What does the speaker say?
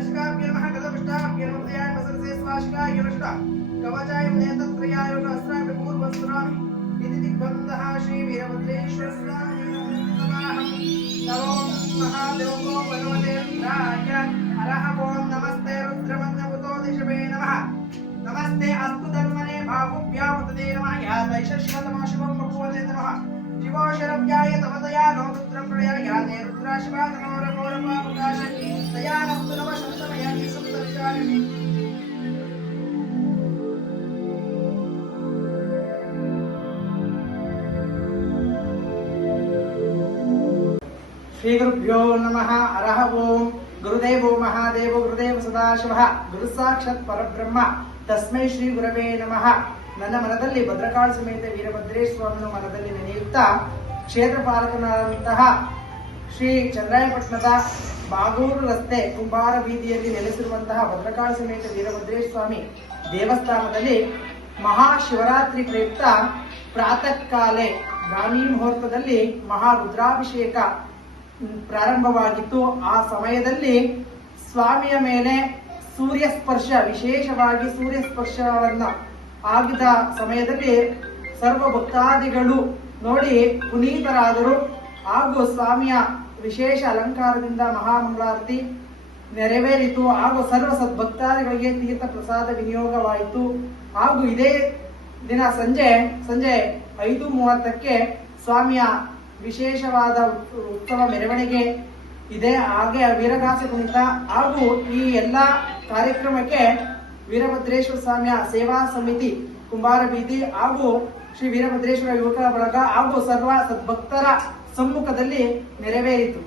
कृष्णाभ्य नमः गतपुष्टाभ्य नमः वसरसे स्वाशिकाय नष्ट कवचाय नेत्रत्रयाय सहस्राय पूर्वस्त्रामि इति दिग्बन्धः श्रीवीरभद्रेश्वर स्वामि नमो महादेवो भगवते रुद्राय हरः ओं नमस्ते रुद्रमन्दमुतो दिशवे नमः नमस्ते अस्तु धर्मने भावुभ्यामुतते नमः या दैशश्वतमा शिवं प्रभुवते नमः शिवो शरव्याय तमतया नोतु ಶ್ರೀ ಗುರುಭ್ಯೋ ನಮಃ ಅರಹ ಓಂ ಗುರುದೇವೋ ಮಹಾದೇವೋ ಗುರುದೇವ ಸದಾಶಿವ ಗುರು ಸಾಕ್ಷಾತ್ ಪರಬ್ರಹ್ಮ ತಸ್ಮೈ ಶ್ರೀ ಗುರವೇ ನಮಃ ನನ್ನ ಮನದಲ್ಲಿ ಭದ್ರಕಾಳ ಸಮೇತ ವೀರಭದ್ರೇಶ್ ಸ್ವಾಮಿನ ಮನದಲ್ಲಿ ನೆನೆಯುತ್ತಾ ಕ್ಷೇತ್ರ ಪಾಲಕನಾದಂತಹ ಶ್ರೀ ಚಂದ್ರಾಯಪಟ್ಟಣದ ಬಾಗೂರು ರಸ್ತೆ ಕುಂಬಾರ ಬೀದಿಯಲ್ಲಿ ನೆಲೆಸಿರುವಂತಹ ಭದ್ರಕಾಳ ಸಮೇತ ವೀರಭದ್ರೇಶ್ ಸ್ವಾಮಿ ದೇವಸ್ಥಾನದಲ್ಲಿ ಮಹಾಶಿವರಾತ್ರಿ ಪ್ರಯುಕ್ತ ಪ್ರಾತಃ ಕಾಲೇ ಬ್ರಾಹ್ಮಿ ಮುಹೂರ್ತದಲ್ಲಿ ಮಹಾರುದ್ರಾಭಿಷೇಕ ಮ್, ಪ್ರಾರಂಭವಾಗಿತ್ತು. ಆ ಸಮಯದಲ್ಲಿ ಸ್ವಾಮಿಯ ಮೇಲೆ ಸೂರ್ಯ ಸ್ಪರ್ಶ ವಿಶೇಷವಾಗಿ ಸೂರ್ಯ ಸ್ಪರ್ಶವನ್ನ ಆಗಿದ ಸಮಯದಲ್ಲಿ ಸರ್ವ ಭಕ್ತಾದಿಗಳು ನೋಡಿ ಪುನೀತರಾದರು. ಹಾಗೂ ಸ್ವಾಮಿಯ ವಿಶೇಷ ಅಲಂಕಾರದಿಂದ ಮಹಾಮಂಗಳಾರತಿ ನೆರವೇರಿತು. ಹಾಗೂ ಸರ್ವ ಸದ್ಭಕ್ತಾದಿಗಳಿಗೆ ತೀರ್ಥ ಪ್ರಸಾದ ವಿನಿಯೋಗವಾಯಿತು. ಹಾಗೂ ಇದೇ ದಿನ ಸಂಜೆ ಸಂಜೆ ಐದು ಮೂವತ್ತಕ್ಕೆ ಸ್ವಾಮಿಯ ವಿಶೇಷವಾದ ಉತ್ತಮ ಮೆರವಣಿಗೆ ಇದೆ. ಹಾಗೆ ವೀರಗಾಸ ಕುಣಿತ ಹಾಗೂ ಈ ಎಲ್ಲ ಕಾರ್ಯಕ್ರಮಕ್ಕೆ ವೀರಭದ್ರೇಶ್ವರ ಸ್ವಾಮಿಯ ಸೇವಾ ಸಮಿತಿ, ಕುಂಬಾರ ಬೀದಿ ಹಾಗೂ ಶ್ರೀ ವೀರಭದ್ರೇಶ್ವರ ಯುವಕರ ಬಳಗ ಹಾಗೂ ಸರ್ವ ಸದ್ಭಕ್ತರ ಸಮ್ಮುಖದಲ್ಲಿ ನೆರವೇರಿತು.